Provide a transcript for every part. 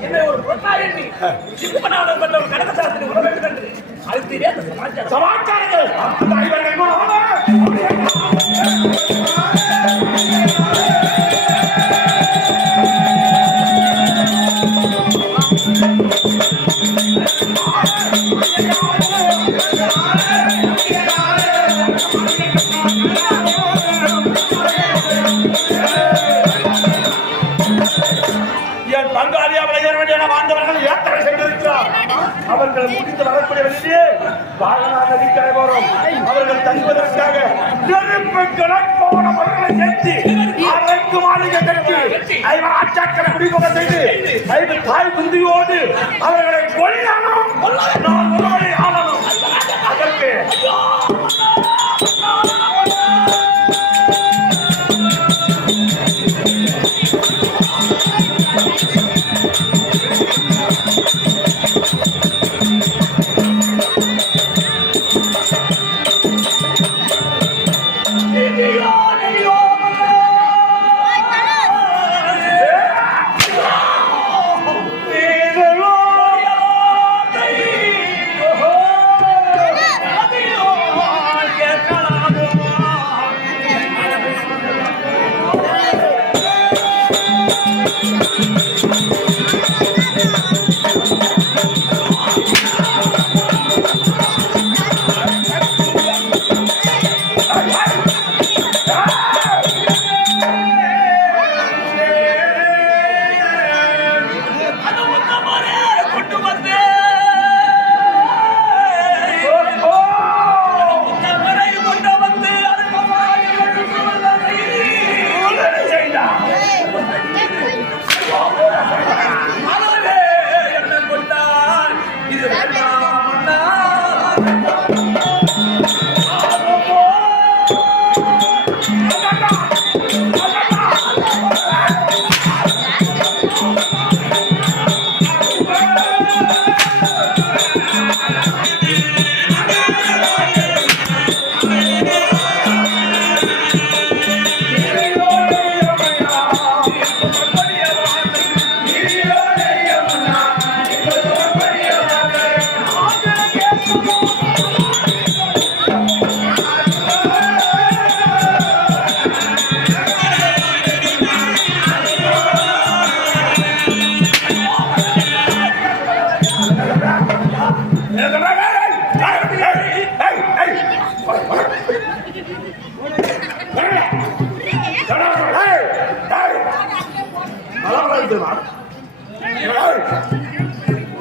என்னை ஒரு எண்ணி சிப்பனாளர் பெற்ற ஒரு உணவு சமாச்சாரம். சமாச்சாரங்கள். அந்த ஐவர்கள் நெருப்பு போன மக்களை சேர்த்து அரைக்கு மாளிகை கட்டி ஐவர் ஆச்சாக்கரை குடிகொள்ள செய்து ஐவர் தாய் குந்தியோடு அவர்களை கொல்லணும் நான் ஒருவரை ஆளணும் அதற்கு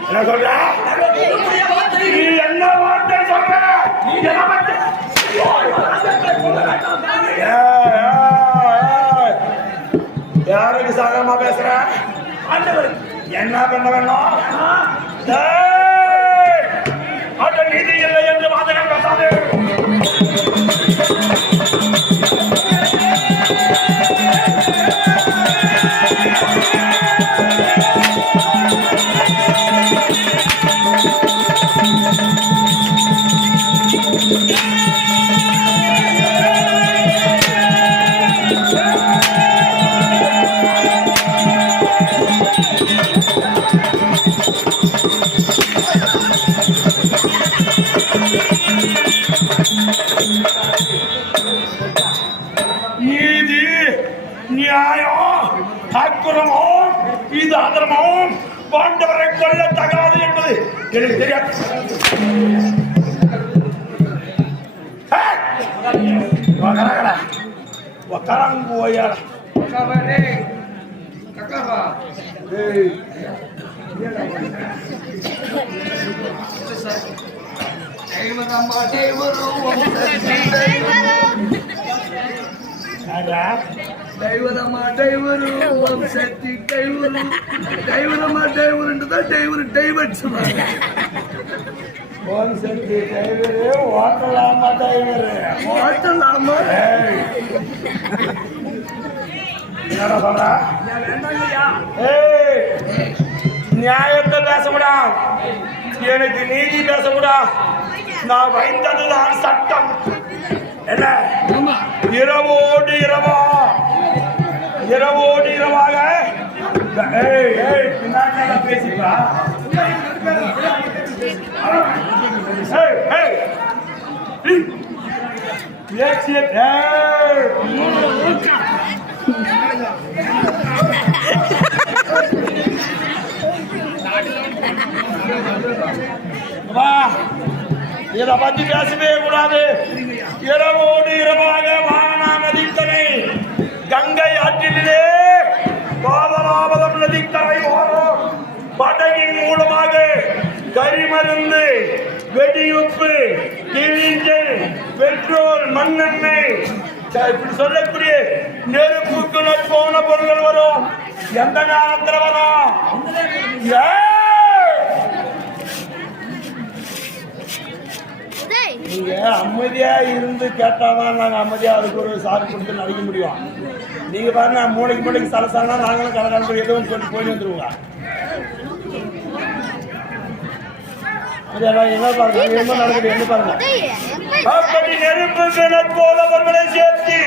என்ன சொல்ற? நீ என்ன வார்த்தை சொல்ற? நீ என்ன வார்த்தை. யாருக்கு சாதகமா பேசுற? என்ன பண்ண வேணும்? நீதி இல்லை என்று வாதகம் பேசாதே. எனக்கு தெரியாது ஒக்கரங்கோயால டைவரமா டைவரு ஓம் சக்தி டைவரு டைவரமா டைவருன்றதா டைவரு டைவர்ட் சொல்றாங்க. ஓம் சக்தி டிரைவரு ஓட்டலாமா டிரைவரு மாட்டலாமா என்னடா சொல்ற? ஏய். நியாயத்தை பேசக்கூடா. எனக்கு நீதி பேசக்கூடா. நான் வைத்ததுதான் சட்டம். என்ன? இரவோடு இரவா. இரவோடு இரவாக. ஏய் பேசிப்பா. ஏய் இதை பத்தி பேச. கரிமருந்து வெடியுப்பு கிழிஞ்சல் பெட்ரோல் மண்ணெண்ணெய். இப்படி சொல்லக்கூடிய நெருப்புக்கு போன பொருட்கள் வரும். எந்த நேரத்துல வரும்? நீங்க அமைதியா இருந்து கேட்டாதான் நாங்க அமைதியா அதுக்கு ஒரு சாக்கு கொடுத்து நடிக்க முடியும். நீங்க பாருங்க மூளைக்கு மூளைக்கு சலசானா நாங்களும் கலகாலம் ஒன்று சொல்லி போயிட்டு வந்துருவோங்க அதெல்லாம் என்ன பாருங்க அங்க என்ன நடக்குது என்ன பாருங்க டேய் அப்படி நெருப்பு கிணற் போலவர்களை சேர்த்து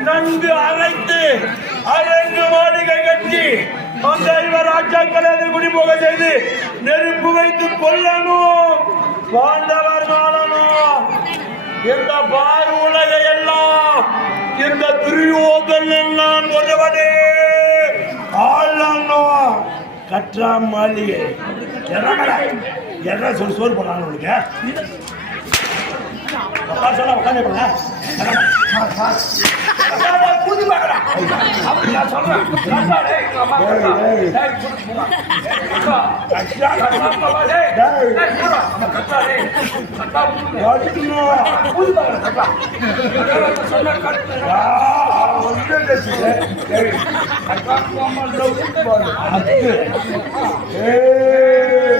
நன்கு அரைத்து அரங்கு மாளிகை கட்டி அந்த இவர் ராஜாக்களை குடி போக செய்து நெருப்பு வைத்து கொல்லணும். வாழ்ந்தவர் வாழணும் இந்த பார் உலக எல்லாம் இந்த துரியோதன் ஒருவனே. ஆளணும் கற்றா மாளிகை. என்ன சொல்லி சோறு போடுறாங்க உனக்கு அப்பா சொன்னா உட்காந்து போங்க. புது பாக்குறா அப்படி நான் சொல்றேன் கட்டா, டேய், எங்க அம்மா கட்டா. ஏய், ஏய். டேய், புடி, புடி. கட்டா. கட்டா, கட்டா, டேய். டேய். டேய், புடிடா. நம்ம கட்டா, டேய். கட்டா, புடிங்க. அடிக்கணும். புது பாக்குறா, கட்டா. கட்டா, நான் சொன்ன கட்டு. ஆ, ஒண்ணும் பேசுது. ஏய், கட்டா, அம்மா, இந்த வீட்டு பாரு. அது. ஏய், எங்க அம்மா. ஏய். அம்மா, சூப்பர்டா, அம்மா, அம்மா, சிரிச்சுட்டா. அம்மா. கட்டுவோம், கட்டுவோம், நீ சண்டை கட்டுவோம். அம்மா, கட்டாங்க, அம்மா. வா.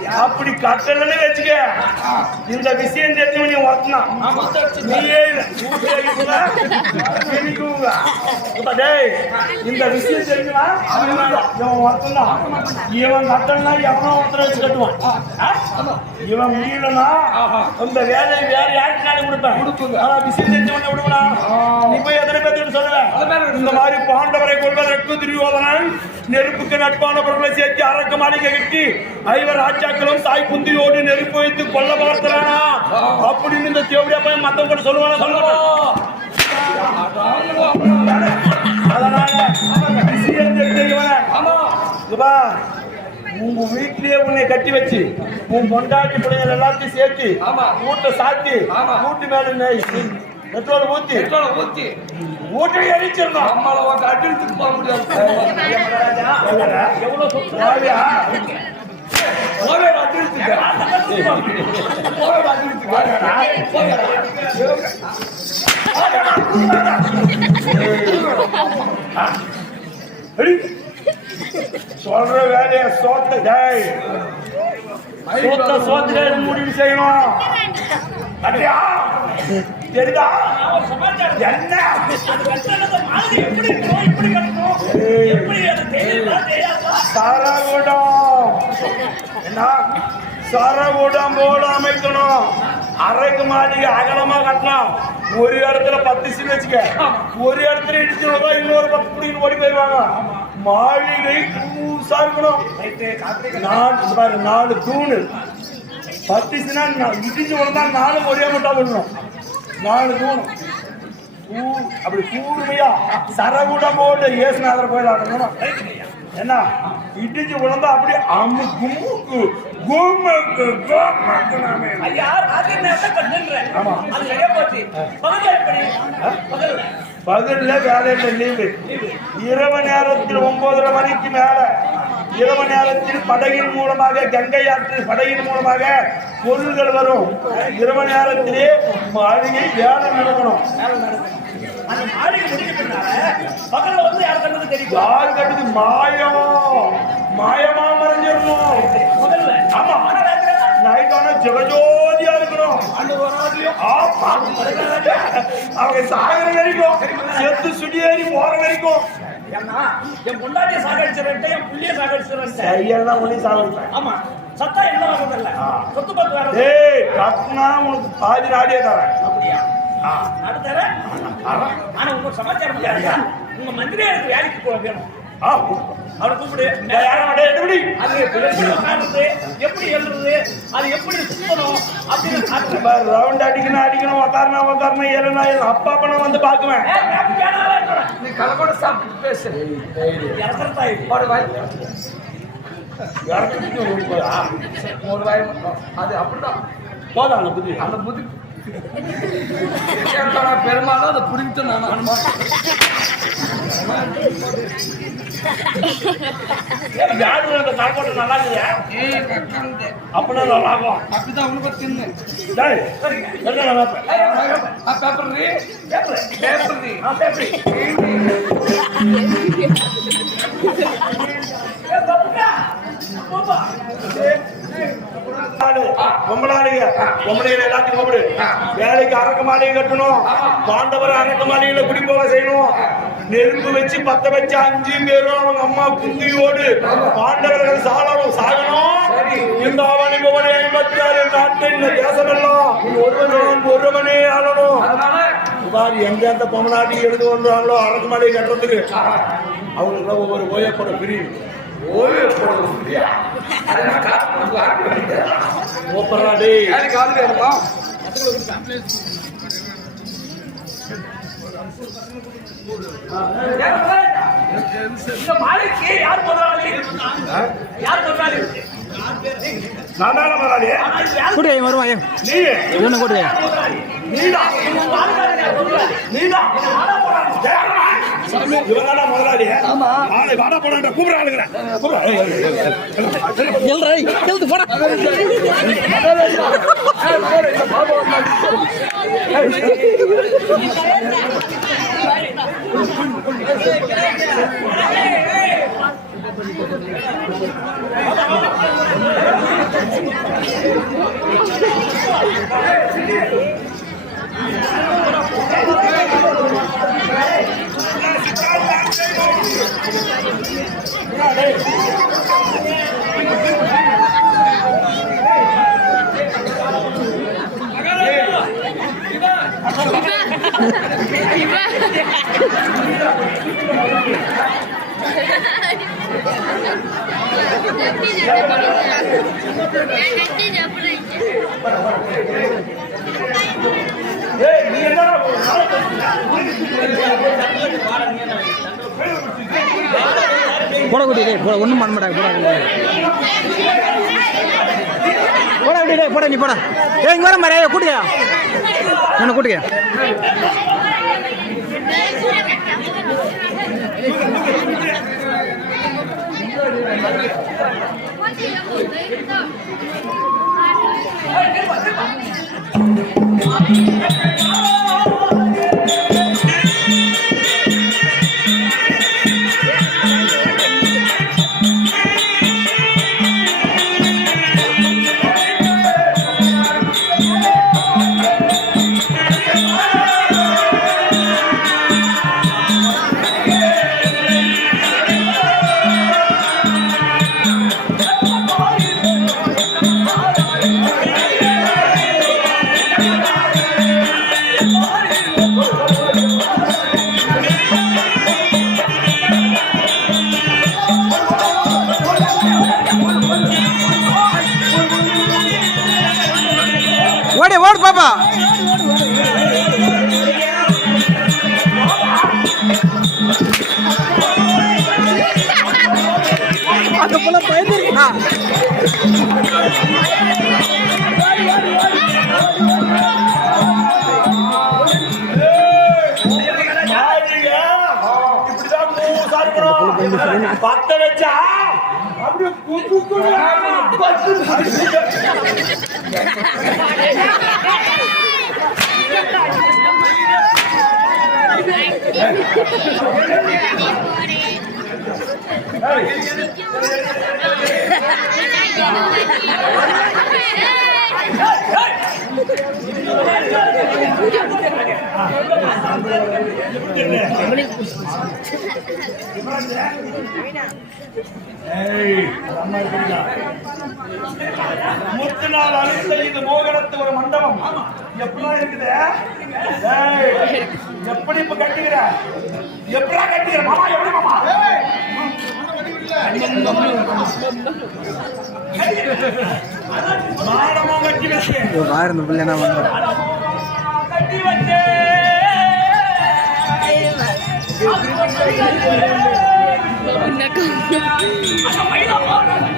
அப்படி கட்டலன்னு வச்சுக்க. இந்த விஷயம் தெரிஞ்சு நீ ஆமா. நீயே டேய், இந்த விஷயம் தெரிஞ்சுனா இவன் ஒருத்தன்தான். இவன் கட்டலனா எவனோ ஒருத்தரை வச்சு கட்டுவான்? இவன் முடியலன்னா அந்த வேலையை வேற யாருக்கு நாளை கொடுப்பேன். ஆனா விஷயம் தெரிஞ்சவன விடுவனா நீ போய் எத்தனை பேர்த்துட்டு சொல்லுவேன் இந்த மாதிரி பாண்டவரை கொள்வதற்கு துரியோதனன் நெருப்புக்கு நட்பான பொருளை சேர்த்து அரக்க மாளிகை கட்டி ஐவர் ராஜாக்களும் தாய் குந்தியோடு நெருப்பு வைத்து கொல்ல பார்க்கிறானா அப்படின்னு இந்த தேவடியா போய் மத்தவங்க கூட சொல்லுவானா? சொல்லுவான்? உங்க வீட்லயே உன்னை கட்டி வச்சு உன் பொண்டாட்டி பிள்ளைங்க எல்லாத்தையும் சேர்த்து. வீட்டை சாத்தி. வீட்டு மேல பெட்ரோல் ஊத்தி. பெட்ரோலை ஊத்தி. வீட்டை எரிச்சிருந்தோம் அம்மால வந்து அடிச்சுட்டு போக முடியாது. சொத்து போவே அடிச்சுட்டு போவே சொல்ற வேலைய சோத்த டேய். சோத்த சோத்துல முடிவு செய்யணும். அப்படியா தெரியுதா? என்ன? சரகுடம் என்ன சரகுடம் போல அமைக்கணும். அரைக்கு மாளிகை அகலமா கட்டலாம். ஒரு இடத்துல பத்து சீட் வச்சுக்க. ஒரு இடத்துல இடிச்சு விடுவா, இன்னொரு பத்து குடிக்கு ஓடி போயிடுவாங்க மாளிகை பூசா இருக்கணும். நாலு பாரு நாலு தூணு. பத்து சீனா இடிச்சு விழுந்தா நாலு ஒரே மட்டும் விடணும் நாலு தூணு. அப்படி கூர்மையா சரகுடம் போட்டு ஏசுநாதர் கோயில் ஆடணும் என்ன இடிச்சு விழுந்தா அப்படியே கும்முக்கு கும்முக்கு நாமே. ஐயா ராத்திரி நேரத்தை ஆமா. அது சரியா போச்சு. பகல்ல எப்படி? பகல்ல வேலையில லீவு. இரவு நேரத்தில் ஒன்பதரை மணிக்கு மேல. இரவு நேரத்தில் படகின் மூலமாக கங்கை ஆற்றில் படகின் மூலமாக பொருள்கள் வரும். இரவு நேரத்திலே மாளிகை வேலை நடக்கணும். அந்த மாளிகை முடிக்க பின்னால பகல்ல வந்து யார் கண்டது தெரியும்? யார் கட்டுது மாயம். மாயமா மறைஞ்சிடணும். முதல்ல ஆமா ஆனா நைட்டான ஜெகஜோதியா இருக்கணும். ஆமா. அவங்க சாகர வரைக்கும் செத்து சுடியேறி போற வரைக்கும். என் பொண்டாட்டிய சாகடிச்சிருந்த என் புள்ளிய சாகடிச்சிருந்த கையெல்லாம் ஒண்ணி சாகல ஆமா சத்தா என்ன வரதில்ல ஆ. சொத்து பத்து வேற டேய் கட்டினா உனக்கு பாதி நாடியே தரேன். அப்படியா? தரேன். ஆனா உங்க சமாச்சாரம்? உங்க மந்திரி எனக்கு வேலைக்கு போக வேணும் ஆ. அவரை கூப்பிடு எப்படி? எப்படி எழுதுறது அது எப்படி சுத்தணும் அப்படின்னு ரவுண்ட் அடிக்கணும் அடிக்கணும் உக்காரணும் ஏறணும் ஏறணும். அப்பா நான் வந்து பாக்குவேன். நீ கலக்கோட சாப்பிட்டு பேசு. ஒரு வாய். அது அப்படிதான் போதா அந்த புத்தி அந்த முதி பெருமாள் அதை புரிந்து நான் அனுமான் யாரு அந்த கால்போட்டு நல்லா இல்லையா? அப்படின்னா நல்லா இருக்கும். அப்படிதான் உனக்கு தின்னு பேப்பர் பேப்பரு. பேப்பர் ஆளு, பொம்பளாளுங்க, பொம்பளைங்களை எல்லாத்தையும் கூப்பிடு. வேலைக்கு அரக்க மாளிகை கட்டணும். பாண்டவர் அரக்க மாளிகையில குடி போக செய்யணும். நெருப்பு வச்சு பத்த வச்சு அஞ்சு பேரும் அவங்க அம்மா குந்தியோடு பாண்டவர்கள் சாகணும் சாகணும். இந்த அவனி பவனி ஐம்பத்தி ஆறு நாட்டின் இந்த தேசமெல்லாம் ஒருவன் ஒருவனே ஆளணும் பாரு எந்த எந்த பொம்மநாட்டி எழுது வந்தாங்களோ அரக்கு மாளிகை கட்டுறதுக்கு அவங்களுக்கு ஒவ்வொரு ஓயப்பட பிரிவு. ஓய்வு போட முடியா அதை நான். ஓப்பரா டேய் எனக்கு வேணுமா கூட்டு வருவா ஏன் நீ இவனை கூட்டு முதலாளி நீடா யார் முதலாளி. ஆளை வாடா கூப்பிட ஆளுங்க ஏய். எழுதுறா எழுது போடா ஏய், நீ என்னடா போட கூட்டி போட ஒன்றும் பண்ண மாட்டாங்க போட. போடா அப்படி டேய் நீ போட. ஏய் வர மாதிரி கூட்டியா? என்ன கூட்டியா? ஓடி ஓடு பாப்பா அந்த போல பயந்துருக்கா மாளிகை இப்படிதான் மூசா இருக்கணும். பத்த வச்சா அப்படியே குத்து குத்து Hey! முத்து நாள் அனுப்பித்த இது மோகனத்து ஒரு மண்டபம். எப்படிலாம் இருக்குது. எப்படி இப்ப கட்டுகிற எப்படா கட்டுகிற மாமா எப்படி மாமா? பாரு இந்த பிள்ளை என்ன கட்டி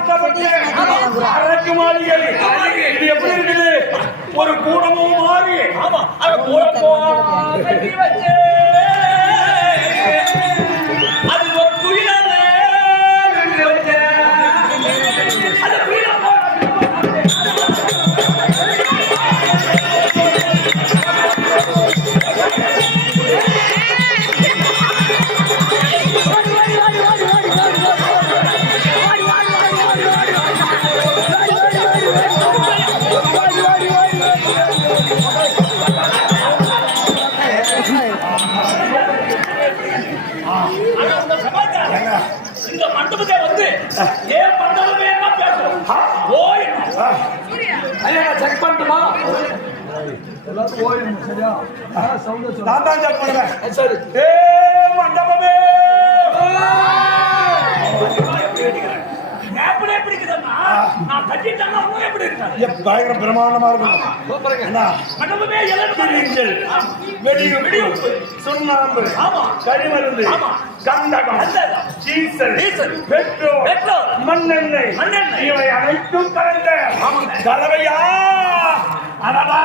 கட்டப்பட்ட அரக்கு மாளிகை இது எப்படி இருக்குது? ஒரு கூடமும் மாறி. ஆமா. அது இந்த மண்டபத்தை வந்து ஏன் மண்டபமே என்ன பேசுறோம் ஓய். செக் பண்ணட்டுமா? நான் தான் செக் பண்ணுவேன் சரி. ஏ மண்டபமே! நான் கட்டிட்டேன்னா அவங்க எப்படி இருக்காது ஏ, பயங்கர பிரமாண்டமா இருக்கும் சூப்பருங்க என்ன எல்லாரும் கிழிஞ்சல், வெடிகுண்டு, வெடிகுண்டு. சுண்ணாம்பு ஆமா. கரிமருந்து ஆமா. கந்தகம். Diesel diesel. Petrol petrol. மண்ணெண்ணெய் மண்ணெண்ணெய். இவை அனைத்தும் கலந்த. கலவையா அடடா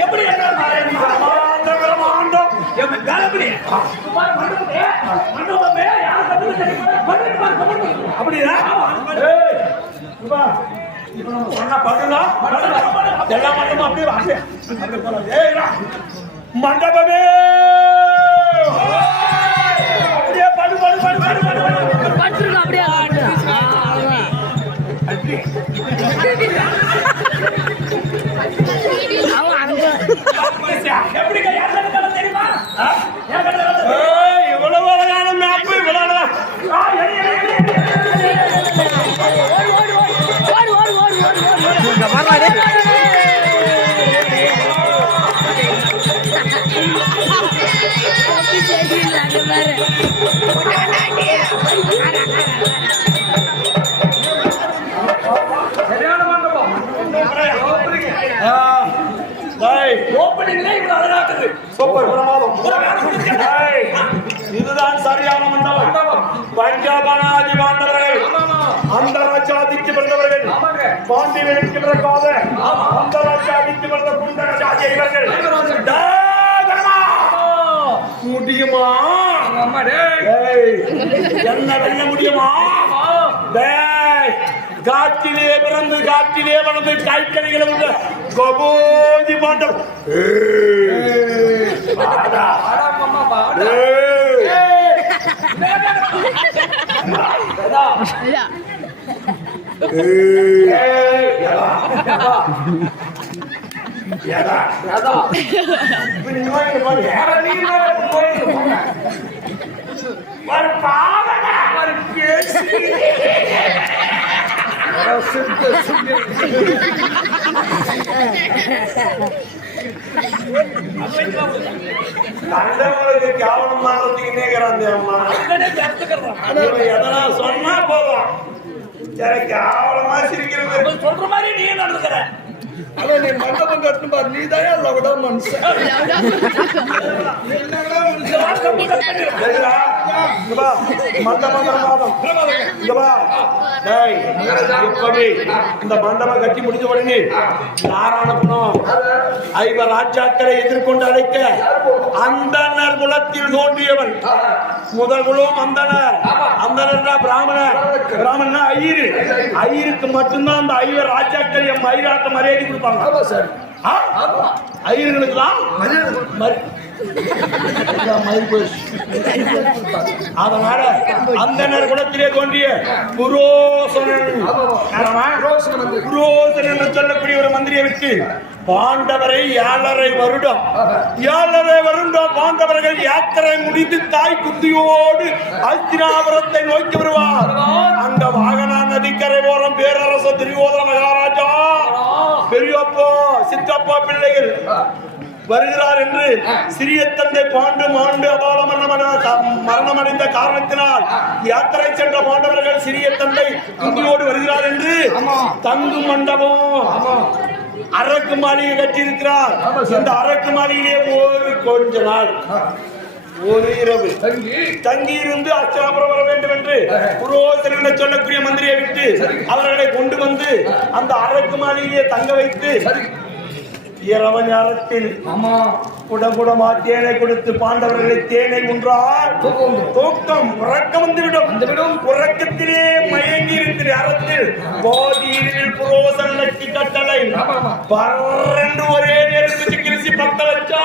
எப்படி அப்படியா இப்ப நம்ம சொன்னா பண்ணுலாம் எல்லா மண்டபம் அப்படியே அப்படியே மண்டபமே அப்படியே பண்ணு பண்ணு பண்ணு பண்ணு பண்ணு பண்ணிருக்கோம் அப்படியே பாண்டி வெடிக்கின்ற காத அந்த ராஜா அடித்து வந்த குண்டக ராஜா இவர்கள் முடியுமா? என்ன வெல்ல முடியுமா? காற்றிலே பிறந்து காற்றிலே வளர்ந்து காய்கறிகளை உள்ள கபோதி பாண்டம் ஏ ஒரு பாவனை ஒரு பேசி தேவம்மா எதனா சொன்னா போதும் சரி கேவலமா சிரிக்கிறது. சொல்ற மாதிரி நீ நடந்துக்கிற? ஆனா நீ மண்டபம் கட்டணும் பாரு. நீ தான் எல்லாம் விட மனுஷன் இந்த மண்டபம் பிரமாதம். இங்க வா. இந்த மண்டபம் கட்டி முடிஞ்ச உடனே யார் அனுப்பணும் ஐவர் ராஜாக்களை எதிர்கொண்டு அழைக்க அந்தனர் குலத்தில் தோன்றியவன் முதல் குலம் அந்தனர் அந்தனர்னா பிராமணர் பிராமணனா ஐயரு ஐயருக்கு மட்டும்தான் அந்த ஐவர் ராஜாக்கள் என் மயிலாட்ட மரியாதை கொடுப்பாங்க ஆ? ஐயர்களுக்கெல்லாம் அதனால அந்த குலத்திலே தோன்றிய புரோசனன். புரோசனன் என்று சொல்லக்கூடிய ஒரு மந்திரியை விட்டு பாண்டவரை ஏழரை வருடம் ஏழரை வருடம் பாண்டவர்கள் யாத்திரை முடிந்து தாய் குந்தியோடு அஸ்தினாபுரத்தை நோக்கி வருவார். அந்த வாகனா நதிக்கரை ஓரம் பேரரசர் துரியோதன மகாராஜா. பெரியப்பா சித்தப்பா பிள்ளைகள் வருகிறார் என்று சிறிய தந்தை பாண்டு மாண்டு அபால மரணமட- மரணமடைந்த காரணத்தினால் யாத்திரை சென்ற பாண்டவர்கள் சிறிய தந்தை குந்தியோடு வருகிறார் என்று தங்கும் மண்டபம். அரக்கு மாளிகை கட்டியிருக்கிறார். இந்த அரக்கு மாளிகையிலே ஒரு கொஞ்ச நாள் ஒரு இரவு தங்கி. இருந்து அச்சாபுரம் வர வேண்டும் என்று புரோசன் சொல்லக்கூடிய மந்திரியை விட்டு அவர்களை கொண்டு வந்து அந்த அரக்கு மாளிகையை தங்க வைத்து இரவு நேரத்தில் ஆமா. குடகுடமா தேனை கொடுத்து பாண்டவர்களை தேனை உன்றால் தூக்கம். உறக்கம் வந்துவிடும். வந்துவிடும். உறக்கத்திலே மயங்கி இருக்கிற அறத்தில் போதியில் புரோசன் லட்சி கட்டளை. பரண்டு ஒரே நேரத்துக்கு கிரிசி பத்த வச்சா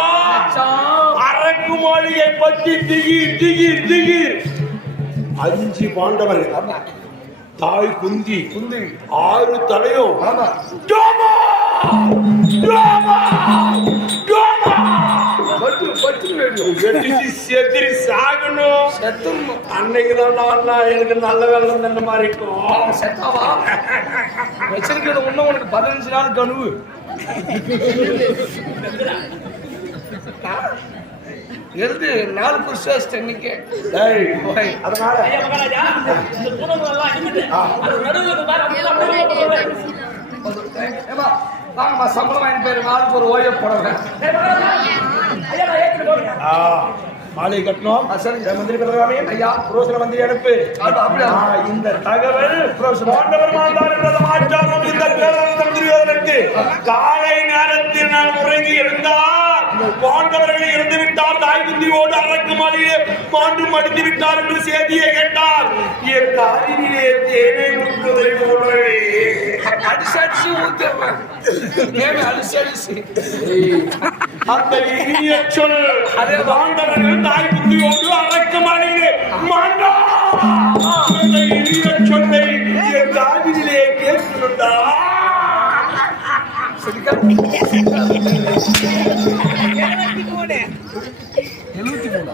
அரக்கு மாளிகை பற்றி திகீர் திகீர் திகீர். அஞ்சு பாண்டவர்கள். தாய் குந்தி. குந்தி. ஆறு தலையும் ஜோமா! செத்துரு சாகணும் அன்னைக்கு தான் நான் எனக்கு நல்ல வேலை தந்த மாதிரி இருக்கும் செத்தாவா வச்சிருக்கிறது இன்னும் உனக்கு பதினஞ்சு நாள் கனவு எழுது நாலு புருஷாஸ்ட் இன்னைக்கு அதனால ஏமா வாங்கம்மா சம்பளம் வாங்கி போயிரு நாளுக்கு ஒரு ஓய்வு போடுறேன் மாலை கட்டணும் மந்திரி பிரதமரே, ஐயா. புரோசன மந்திரி அனுப்பு இந்த தகவல் சமாச்சாரம் இந்த காலை நேரத்தில் நான் உறங்கி இருந்தால் பாண்டவர்கள் இறந்து விட்டார் தாய் புத்தியோடு அரக்கு மாலையே பாண்டு மடித்து விட்டார் என்று செய்தியை கேட்டார் என் காரிலே தேனை முட்டுவதை போலவே. ஊத்திடுறேன் தேவை அடிச்சு அந்த இனிய சொல் அதே பாண்டவர்கள் தாய் புத்தியோடு அரக்கு மாலையிலே மாண்டா! அந்த இனிய சொல்லை என் காதிலே கேட்கிறதா எழுபத்தி மூணா?